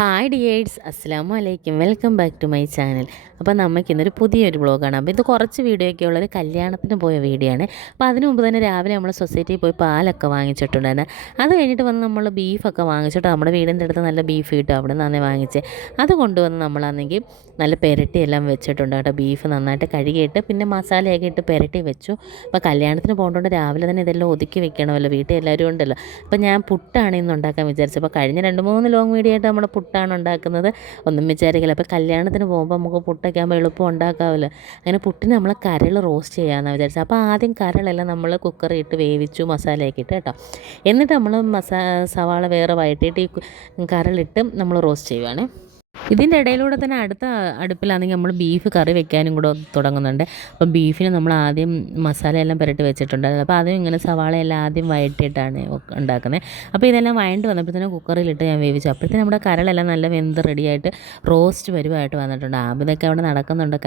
Hi dears, അസ്സലാമു അലൈക്കും. Welcome back to my channel. അപ്പോൾ നമുക്കിന്നൊരു പുതിയൊരു വ്ളോഗാണ്. അപ്പോൾ ഇത് കുറച്ച് വീഡിയോ ഒക്കെ ഉള്ളൊരു കല്യാണത്തിന് പോയ വീഡിയോ ആണ്. അപ്പോൾ അതിന് മുമ്പ് തന്നെ രാവിലെ നമ്മൾ സൊസൈറ്റിയിൽ പോയി പാലൊക്കെ വാങ്ങിച്ചിട്ടുണ്ടായിരുന്നു. അത് കഴിഞ്ഞിട്ട് വന്ന് നമ്മൾ ബീഫൊക്കെ വാങ്ങിച്ചിട്ട് നമ്മുടെ വീടിൻ്റെ അടുത്ത് നല്ല ബീഫ് കിട്ടും, അവിടെ നിന്നാണ് വാങ്ങിച്ചത്. അത് കൊണ്ടുവന്ന് നമ്മളാണെങ്കിൽ നല്ല പെരട്ടിയെല്ലാം വെച്ചിട്ടുണ്ട് കേട്ടോ. ബീഫ് നന്നായിട്ട് കഴുകിയിട്ട് പിന്നെ മസാലയൊക്കെ ഇട്ട് പെരട്ടി വെച്ചു. അപ്പോൾ കല്യാണത്തിന് പോകേണ്ടതുകൊണ്ട് രാവിലെ തന്നെ ഇതെല്ലാം ഒതുക്കി വെക്കണമല്ലോ, വീട്ടിൽ എല്ലാവരും ഉണ്ടല്ലോ. അപ്പോൾ ഞാൻ പുട്ടാണ് ഇന്ന് ഉണ്ടാക്കാൻ വിചാരിച്ചത്. അപ്പോൾ കഴിഞ്ഞ 2-3 ലോങ് വീഡിയോ ആയിട്ട് നമ്മൾ പുട്ടാണ് ഉണ്ടാക്കുന്നത്, ഒന്നും വിചാരിക്കില്ല. അപ്പോൾ കല്യാണത്തിന് പോകുമ്പോൾ നമുക്ക് പുട്ടൊക്കെ ആകുമ്പോൾ എളുപ്പം ഉണ്ടാക്കാമല്ലോ. അങ്ങനെ പുട്ടിന് നമ്മൾ കരൾ റോസ്റ്റ് ചെയ്യാമെന്നാണ് വിചാരിച്ചത്. അപ്പോൾ ആദ്യം കരളെല്ലാം നമ്മൾ കുക്കറിൽ ഇട്ട് വേവിച്ചു, മസാലയൊക്കെ ഇട്ട് കേട്ടോ. എന്നിട്ട് നമ്മൾ സവാള വേറെ വഴറ്റിയിട്ട് ഈ കരളിട്ട് നമ്മൾ റോസ്റ്റ് ചെയ്യുവാണ്. ഇതിൻ്റെ ഇടയിലൂടെ തന്നെ അടുത്ത അടുപ്പിലാണെങ്കിൽ നമ്മൾ ബീഫ് കറി വെക്കാനും കൂടെ തുടങ്ങുന്നുണ്ട്. അപ്പം ബീഫിന് നമ്മൾ ആദ്യം മസാലയെല്ലാം പുരട്ടി വെച്ചിട്ടുണ്ട്. അപ്പോൾ അതും ഇങ്ങനെ സവാളയെല്ലാം ആദ്യം വഴറ്റിയിട്ടാണ് ഉണ്ടാക്കുന്നത്. അപ്പോൾ ഇതെല്ലാം വഴണ്ട് വന്നപ്പോഴത്തേനും കുക്കറിലിട്ട് ഞാൻ വേവിച്ചു. അപ്പോഴത്തേനും നമ്മുടെ കരളെല്ലാം നല്ല വെന്ത് റെഡിയായിട്ട് റോസ്റ്റ് വരുവായിട്ട് വന്നിട്ടുണ്ട്. ഇതൊക്കെ അവിടെ നടക്കുന്നുണ്ട്,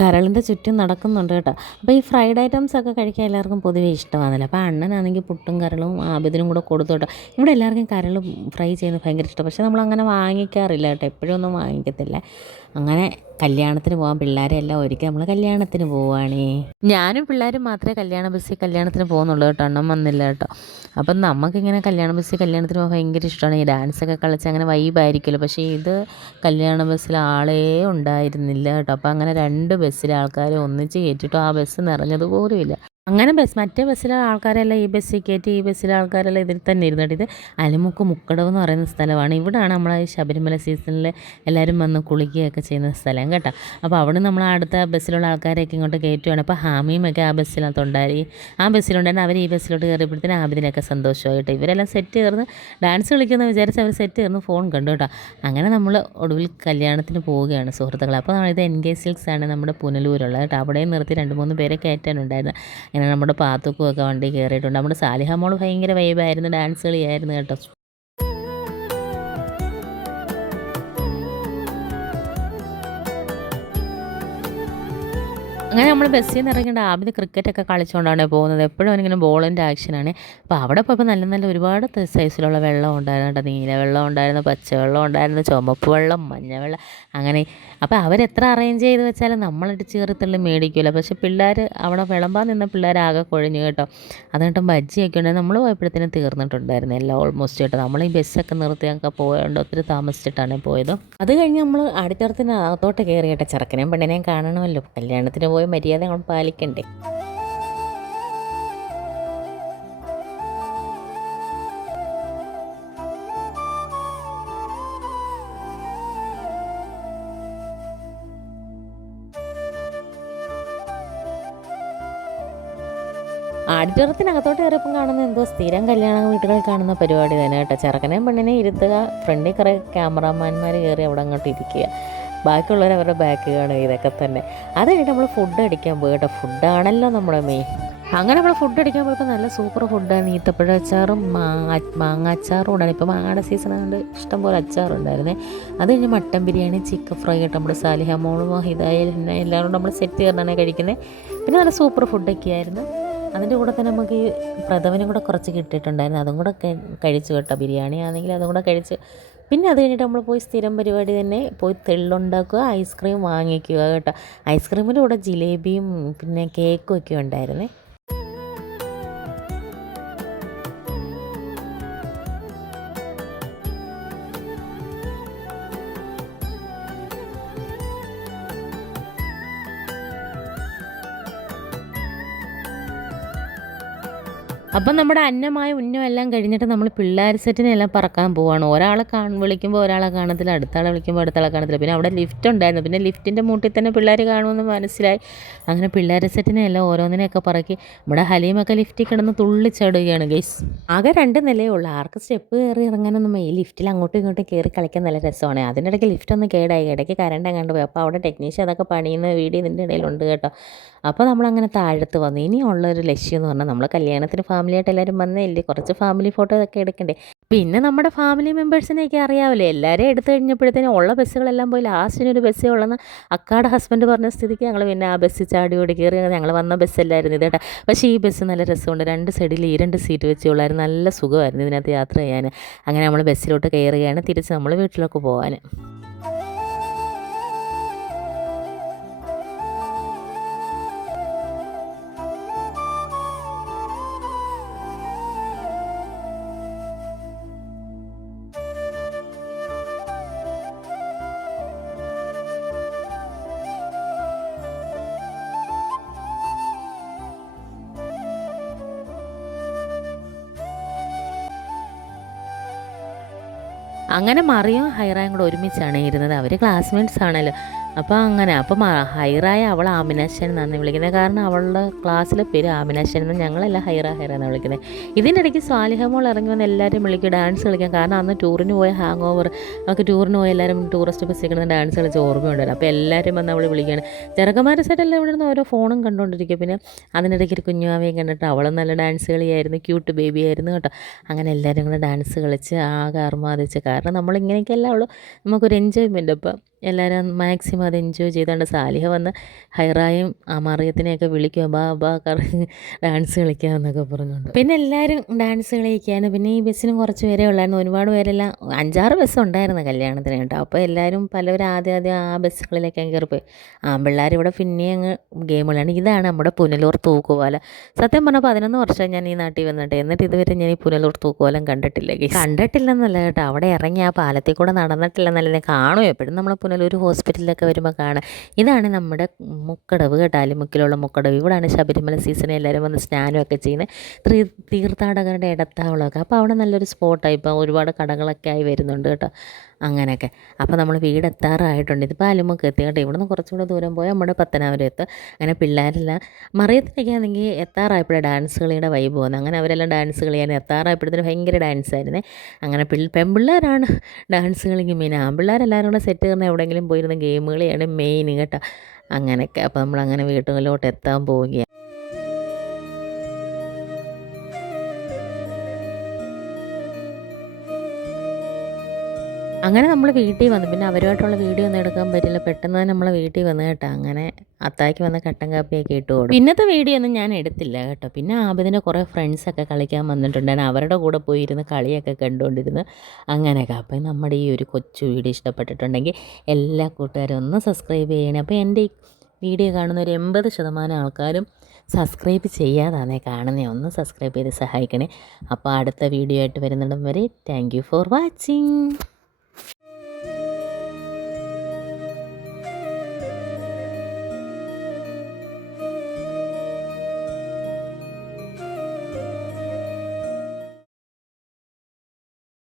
കരളിൻ്റെ ചുറ്റും നടക്കുന്നുണ്ട് കേട്ടോ. അപ്പോൾ ഈ ഫ്രൈഡ് ഐറ്റംസ് ഒക്കെ കഴിക്കാൻ എല്ലാവർക്കും പൊതുവേ ഇഷ്ടമാണല്ലോ. അപ്പോൾ അണ്ണനാണെങ്കിൽ പുട്ടും കരളും ആബിദിനും കൂടെ കൊടുത്തു കേട്ടോ. ഇവിടെ എല്ലാവർക്കും കരൾ ഫ്രൈ ചെയ്യുന്നത് ഭയങ്കര ഇഷ്ടം. പക്ഷേ നമ്മളങ്ങനെ വാങ്ങിക്കാറില്ല കേട്ടോ, എപ്പോഴും ഒന്നും വാങ്ങിക്കത്തില്ല. അങ്ങനെ കല്യാണത്തിന് പോകാൻ പിള്ളേരെ എല്ലാം ഒരുക്കി നമ്മൾ കല്യാണത്തിന് പോവുകയാണേ. ഞാനും പിള്ളേരും മാത്രമേ കല്യാണത്തിന് പോകുന്നുള്ളൂ കേട്ടോ, അണ്ണം വന്നില്ല കേട്ടോ. അപ്പം നമുക്കിങ്ങനെ കല്യാണത്തിന് പോകാൻ ഭയങ്കര ഇഷ്ടമാണ്. ഈ ഡാൻസൊക്കെ കളിച്ച് അങ്ങനെ വൈബായിരിക്കുമല്ലോ. പക്ഷേ ഇത് കല്യാണ ബസ്സിൽ ആളേ ഉണ്ടായിരുന്നില്ല കേട്ടോ. അപ്പോൾ അങ്ങനെ 2 ബസ്സിലെ ആൾക്കാരെ ഒന്നിച്ച് കയറ്റിട്ടോ ആ ബസ് നിറഞ്ഞത് പോലുമില്ല. അങ്ങനെ മറ്റേ ബസ്സിലെ ആൾക്കാരെല്ലാം ഈ ബസ്സിൽ കയറ്റി, ഈ ബസ്സിലെ ആൾക്കാരെല്ലാം ഇതിൽ തന്നെ ഇരുന്നിട്ട്. ഇത് അലിമുക്ക് മുക്കടവ് എന്ന് പറയുന്ന സ്ഥലമാണ്. ഇവിടെയാണ് നമ്മളെ ഈ ശബരിമല സീസണിൽ എല്ലാവരും വന്ന് കുളിക്കുകയൊക്കെ ചെയ്യുന്ന സ്ഥലം കേട്ടോ. അപ്പോൾ അവിടെ നമ്മൾ അടുത്ത ബസ്സിലുള്ള ആൾക്കാരെയൊക്കെ ഇങ്ങോട്ട് കയറ്റുകയാണ്. അപ്പോൾ ഹാമിയുമൊക്കെ ആ ബസ്സിലുണ്ടായിരുന്നു. അവർ ഈ ബസ്സിലോട്ട് കയറിയപ്പോഴത്തേനും ആബിദിനൊക്കെ സന്തോഷമായിട്ട് ഇവരെല്ലാം സെറ്റ് ചേർന്ന് ഡാൻസ് കളിക്കുമെന്ന് വിചാരിച്ച് അവർ സെറ്റ് ചേർന്ന് ഫോൺ കണ്ടു കേട്ടോ. അങ്ങനെ നമ്മൾ ഒടുവിൽ കല്യാണത്തിന് പോവുകയാണ് സുഹൃത്തുക്കളെ. അപ്പോൾ ഇത് NK സിൽക്സ് ആണ് നമ്മുടെ പുനലൂരുള്ളത് കേട്ടോ. അവിടെയും നിർത്തി 2-3 പേരെ കയറ്റാനുണ്ടായിരുന്നു. ഇങ്ങനെ നമ്മുടെ പാത്തുക്കുമൊക്കെ വണ്ടി കയറിയിട്ടുണ്ട്. നമ്മുടെ സാലിഹ മോൾ ഭയങ്കര വൈബായിരുന്നു, ഡാൻസ് കളിയായിരുന്നു കേട്ടോ. അങ്ങനെ നമ്മൾ ബസ്സിൽ നിന്ന് ഇറങ്ങേണ്ട ആബിദ് ക്രിക്കറ്റൊക്കെ കളിച്ചുകൊണ്ടാണ് പോകുന്നത്. എപ്പോഴും അവനിങ്ങനെ ബോളിൻ്റെ ആക്ഷനാണ്. അപ്പോൾ അവിടെ പോയപ്പോൾ നല്ല നല്ല ഒരുപാട് സൈസിലുള്ള വെള്ളം ഉണ്ടായിരുന്നു കേട്ടോ. നീല വെള്ളം ഉണ്ടായിരുന്നു, പച്ചവെള്ളം ഉണ്ടായിരുന്നു, ചുമപ്പ് വെള്ളം, മഞ്ഞവെള്ളം, അങ്ങനെ. അപ്പോൾ അവരെത്ര അറേഞ്ച് ചെയ്ത് വെച്ചാലും നമ്മളിട്ട് ചീറിത്തള്ളി മേടിക്കില്ല. പക്ഷേ പിള്ളേർ അവിടെ വിളമ്പാൻ നിന്ന പിള്ളേരാകെ കുഴഞ്ഞു കേട്ടോ. അതുകൊണ്ടും ബജ്ജിയൊക്കെ ഉണ്ടായിരുന്നു. നമ്മൾ പോയപ്പോഴത്തേനും തീർന്നിട്ടുണ്ടായിരുന്നു എല്ലാം ഓൾമോസ്റ്റ് കേട്ടോ. നമ്മൾ ഈ ബസ്സൊക്കെ നിർത്തിയൊക്കെ പോയതുകൊണ്ട് ഒത്തിരി താമസിച്ചിട്ടാണ് പോയത്. അത് കഴിഞ്ഞ് നമ്മൾ അകത്തോട്ട് കയറി കേട്ടോ. ചെറുക്കനെയും പെണ്ണിനെയും കാണണമല്ലോ, കല്യാണത്തിന് പോയി മര്യാദ നമ്മൾ പാലിക്കണ്ടേ. ആഡിറ്റോറിയത്തിനകത്തോട്ട് കയറിയപ്പം കാണുന്ന എന്തോ സ്ഥിരം കല്യാണ വീട്ടുകളിൽ കാണുന്ന പരിപാടി തന്നെ കേട്ടോ. ചെറുക്കനെയും പെണ്ണിനെ ഇരുത്തുക, ഫ്രണ്ടിൽ കുറേ ക്യാമറാമാന്മാർ കയറി അവിടെ അങ്ങോട്ട് ഇരിക്കുക, ബാക്കിയുള്ളവർ അവരുടെ ബാക്ക് കാണുക, ഇതൊക്കെ തന്നെ. അത് കഴിഞ്ഞിട്ട് നമ്മൾ ഫുഡ് അടിക്കാൻ പോയി കേട്ടോ. ഫുഡാണല്ലോ നമ്മുടെ മെയിൻ. അങ്ങനെ നമ്മൾ ഫുഡ് അടിക്കാൻ പോയപ്പോൾ നല്ല സൂപ്പർ ഫുഡാണ്. ഈത്തപ്പഴ അച്ചാറും മാങ്ങ അച്ചാറും ഉണ്ടായിരുന്നു. ഇപ്പോൾ മാങ്ങയുടെ സീസൺ ആയതുകൊണ്ട് ഇഷ്ടംപോലെ അച്ചാറുണ്ടായിരുന്നേ. അത് കഴിഞ്ഞ് മട്ടൻ ബിരിയാണി, ചിക്കൻ ഫ്രൈ കേട്ടോ. നമ്മുടെ സാലിഹ മോളും ഹിദായ എല്ലാവരും നമ്മൾ സെറ്റ് ചേർന്നാണ് കഴിക്കുന്നത്. പിന്നെ നല്ല സൂപ്പർ ഫുഡൊക്കെ ആയിരുന്നു. അതിൻ്റെ കൂടെ തന്നെ നമുക്ക് ഈ പ്രഥമനും കൂടെ കുറച്ച് കിട്ടിയിട്ടുണ്ടായിരുന്നു. അതും കൂടെ കഴിച്ചു കേട്ടോ. ബിരിയാണി ആണെങ്കിൽ അതും കൂടെ കഴിച്ച്. പിന്നെ അത് കഴിഞ്ഞിട്ട് നമ്മൾ പോയി സ്ഥിരം പരിപാടി തന്നെ പോയി തെള്ളുണ്ടാക്കുക, ഐസ്ക്രീം വാങ്ങിക്കുക കേട്ടോ. ഐസ്ക്രീമിൻ്റെ കൂടെ ജിലേബിയും പിന്നെ കേക്കും ഒക്കെ ഉണ്ടായിരുന്നേ. അപ്പം നമ്മുടെ അന്നമായ ഉന്നം എല്ലാം കഴിഞ്ഞിട്ട് നമ്മൾ പിള്ളേർ സെറ്റിനെല്ലാം പറക്കാൻ പോവുകയാണ്. ഒരാളെ വിളിക്കുമ്പോൾ ഒരാളെ കാണത്തില്ല, അടുത്താളെ വിളിക്കുമ്പോൾ അടുത്താളെ കാണത്തില്ല. പിന്നെ അവിടെ ലിഫ്റ്റ് ഉണ്ടായിരുന്നു. പിന്നെ ലിഫ്റ്റിൻ്റെ മൂട്ടിൽ തന്നെ പിള്ളേർ കാണുമെന്ന് മനസ്സിലായി. അങ്ങനെ പിള്ളേർ സെറ്റിനെല്ലാം ഓരോന്നിനെയൊക്കെ പറക്കി നമ്മുടെ ഹലീമൊക്കെ ലിഫ്റ്റിൽ കിടന്ന് തുള്ളിച്ചാടുകയാണ് ഗൈസ്. ആകെ 2 നിലയേ ഉള്ളൂ. ആർക്ക് സ്റ്റെപ്പ് കയറി ഇറങ്ങാനൊന്നും ഈ ലിഫ്റ്റിൽ അങ്ങോട്ടും ഇങ്ങോട്ടും കയറി കളിക്കാൻ നല്ല രസമാണ്. അതിനിടയ്ക്ക് ലിഫ്റ്റ് ഒന്ന് കേടായി, ഇടയ്ക്ക് കറണ്ട് അങ്ങോട്ട് പോയി. അപ്പോൾ അവിടെ ടെക്നീഷ്യൻ അതൊക്കെ പണിയുന്ന വീഡിയോ ഇതിൻ്റെ ഇടയിലുണ്ട് കേട്ടോ. അപ്പോൾ നമ്മളങ്ങനെ താഴത്ത് വന്നു. ഇനിയുള്ളൊരു ലക്ഷ്യം എന്ന് പറഞ്ഞാൽ നമ്മൾ കല്യാണത്തിന് ഫാമിലിയായിട്ട് എല്ലാവരും വന്നതല്ലേ, കുറച്ച് ഫാമിലി ഫോട്ടോ ഒക്കെ എടുക്കണ്ടേ. പിന്നെ നമ്മുടെ ഫാമിലി മെമ്പേഴ്സിനെയൊക്കെ അറിയാമല്ലോ, എല്ലാവരെയും എടുത്തു കഴിഞ്ഞപ്പോഴത്തേനും ഉള്ള ബസ്സുകളെല്ലാം പോയി ലാസ്റ്റിനൊരു ബസ്സേ ഉള്ളെന്ന് അക്കാടെ ഹസ്ബൻഡ് പറഞ്ഞ സ്ഥിതിക്ക് ഞങ്ങൾ പിന്നെ ആ ബസ്സിൽ ചാടി ഓടി കയറി. ഞങ്ങൾ വന്ന ബസ്സല്ലായിരുന്നു ഇത് കേട്ടോ. പക്ഷേ ഈ ബസ് നല്ല രസമുണ്ട്, 2 സൈഡിൽ 2 സീറ്റ് വെച്ചേ ഉള്ളായിരുന്നു, നല്ല സുഖമായിരുന്നു ഇതിനകത്ത് യാത്ര ചെയ്യാൻ. അങ്ങനെ നമ്മൾ ബസ്സിലോട്ട് കയറുകയാണ്, തിരിച്ച് നമ്മൾ വീട്ടിലേക്ക് പോകാൻ. അങ്ങനെ മറിയും ഹൈറായും കൂടെ ഒരുമിച്ചാണ് ഇരുന്നത്, അവർ ക്ലാസ്മേറ്റ്സ് ആണല്ലോ. അപ്പോൾ അങ്ങനെ ഹൈറായ അവൾ ആമിനാശൻ എന്നാണ് വിളിക്കുന്നത്, കാരണം അവളുടെ ക്ലാസ്സിലെ പേര് ആമിനാശൻ എന്ന്, ഞങ്ങളെല്ലാം ഹൈറ എന്നാണ് വിളിക്കുന്നത്. ഇതിൻ്റെ ഇടയ്ക്ക് സ്വാലിഹ മോൾ ഇറങ്ങി വന്ന് എല്ലാവരും വിളിക്കും ഡാൻസ് കളിക്കാൻ, കാരണം അന്ന് ടൂറിന് പോയ ഹാങ് ഓവർ നമുക്ക് ടൂറിന് പോയ എല്ലാവരും ടൂറിസ്റ്റ് ബസ്സിൽ കിടന്ന് ഡാൻസ് കളിച്ച് ഓർമ്മയുണ്ടായിരുന്നു. അപ്പോൾ എല്ലാവരും വന്ന് അവൾ വിളിക്കുകയാണ്. ചെറുക്കന്മാരുടെ സൈഡെല്ലാം ഇവിടെ നിന്ന് ഓരോ ഫോണും കണ്ടുകൊണ്ടിരിക്കുക. പിന്നെ അതിനിടയ്ക്ക് ഒരു കുഞ്ഞുമാവയും കണ്ടിട്ട് അവളും നല്ല ഡാൻസ് കളിയായിരുന്നു, ക്യൂട്ട് ബേബി ആയിരുന്നു കേട്ടോ. അങ്ങനെ എല്ലാവരും കൂടെ ഡാൻസ് കളിച്ച് ആകെ അർമാദിച്ച്, കാരണം നമ്മളിങ്ങനെയൊക്കെയല്ല ഉള്ളൂ, നമുക്കൊരു എൻജോയ്മെൻറ്റ്. അപ്പോൾ എല്ലാവരും മാക്സിമം അത് എൻജോയ് ചെയ്തുകൊണ്ട് സാലിഹ വന്ന് ഹൈറായും മറിയത്തിനെയൊക്കെ വിളിക്കുക, ബാ ഡാൻസ് കളിക്കാമെന്നൊക്കെ പറഞ്ഞുകൊണ്ട്. പിന്നെ എല്ലാവരും ഡാൻസ് കളിക്കുകയാണ്. പിന്നെ ഈ ബസ്സിനും കുറച്ച് പേരേ ഉള്ളായിരുന്നു, ഒരുപാട് പേരെല്ലാം 5-6 ബസ് ഉണ്ടായിരുന്നു കല്യാണത്തിന് കേട്ടോ. അപ്പോൾ എല്ലാവരും പലവരും ആദ്യം ആ ബസ്സുകളിലേക്ക് കയറിപ്പോയി. പിള്ളേർ ഇവിടെ പിന്നെ അങ്ങ് ഗെയിമുകളാണ്. ഇതാണ് നമ്മുടെ പുനലൂർ തൂക്കുപാലം. സത്യം പറഞ്ഞാൽ 11 വർഷം ഞാൻ ഈ നാട്ടിൽ വന്നിട്ട്, എന്നിട്ട് ഇതുവരെ ഞാൻ ഈ പുനലൂർ തൂക്കുപാലം കണ്ടിട്ടില്ലെന്നല്ല കേട്ടോ. അവിടെ ഇറങ്ങി ആ പാലത്തിൽ കൂടെ നടന്നിട്ടില്ലെന്നല്ല, ഞാൻ കാണും എപ്പോഴും നമ്മൾ പുനലൂർ ഹോസ്പിറ്റലിലൊക്കെ വരുമ്പോൾ കാണാം. ഇതാണ് നമ്മുടെ മുക്കടവ് കേട്ടോ, അലിമുക്കിലുള്ള മുക്കടവ്. ഇവിടെയാണ് ശബരിമല സീസണിൽ എല്ലാവരും വന്ന് സ്നാനമൊക്കെ ചെയ്യുന്നത്, തീർത്ഥാടകരുടെ ഇടത്താവളമൊക്കെ. അപ്പോൾ അവിടെ നല്ലൊരു സ്പോട്ടായി, ഇപ്പോൾ ഒരുപാട് കടകളൊക്കെ ആയി വരുന്നുണ്ട് കേട്ടോ. അങ്ങനെയൊക്കെ. അപ്പോൾ നമ്മൾ വീടെത്താറായിട്ടുണ്ട്, ഇതിപ്പോൾ അലിമുക്ക് എത്തി കേട്ടോ. ഇവിടെ നിന്ന് കുറച്ചുകൂടെ ദൂരം പോയാൽ നമ്മുടെ പത്തനാപുരം എത്തും. അങ്ങനെ പിള്ളേരെല്ലാം മറിയത്തിനൊക്കെ ആണെങ്കിൽ എത്താറായപ്പോഴാണ് ഡാൻസ് കളിയുടെ വൈബ് പോകുന്നത്. അങ്ങനെ അവരെല്ലാം ഡാൻസ് കളിയാൻ എത്താറായപ്പോഴത്തേന് ഭയങ്കര ഡാൻസായിരുന്നേ. അങ്ങനെ പെൺപിള്ളേരാണ് ഡാൻസ് കളിക്കും മെയിൻ, ആൺപിള്ളേരെല്ലാവരും കൂടെ സെറ്റ് കയറുന്ന എവിടെയെങ്കിലും പോയിരുന്ന ഗെയിം കളിയാണ് മെയിൻ കേട്ടോ. അങ്ങനെയൊക്കെ. അപ്പോൾ നമ്മളങ്ങനെ വീട്ടുകളിലോട്ട് എത്താൻ പോവുകയാണ്. അങ്ങനെ നമ്മൾ വീട്ടിൽ വന്നു. പിന്നെ അവരുമായിട്ടുള്ള വീഡിയോ ഒന്നും എടുക്കാൻ പറ്റില്ല, പെട്ടെന്ന് തന്നെ നമ്മൾ വീട്ടിൽ വന്നു കേട്ടോ. അങ്ങനെ അത്തായ്ക്ക് വന്ന് കട്ടൻ കാപ്പിയൊക്കെ ഇട്ട് കൊടുക്കും. പിന്നത്തെ വീഡിയോ ഒന്നും ഞാൻ എടുത്തില്ല കേട്ടോ. പിന്നെ ആബിദിൻ്റെ കുറേ ഫ്രണ്ട്സൊക്കെ കളിക്കാൻ വന്നിട്ടുണ്ടായിരുന്നു, അവരുടെ കൂടെ പോയിരുന്ന് കളിയൊക്കെ കണ്ടുകൊണ്ടിരുന്നു അങ്ങനെയൊക്കെ. അപ്പം നമ്മുടെ ഈ ഒരു കൊച്ചു വീഡിയോ ഇഷ്ടപ്പെട്ടിട്ടുണ്ടെങ്കിൽ എല്ലാ കൂട്ടുകാരും ഒന്ന് സബ്സ്ക്രൈബ് ചെയ്യണേ. അപ്പോൾ എൻ്റെ ഈ വീഡിയോ കാണുന്ന ഒരു 80% ആൾക്കാരും സബ്സ്ക്രൈബ് ചെയ്യാതാണേ കാണുന്നേ, ഒന്ന് സബ്സ്ക്രൈബ് ചെയ്ത് സഹായിക്കണേ. അപ്പോൾ അടുത്ത വീഡിയോ ആയിട്ട് വരുന്നിടം വരെ താങ്ക് യു ഫോർ വാച്ചിങ്.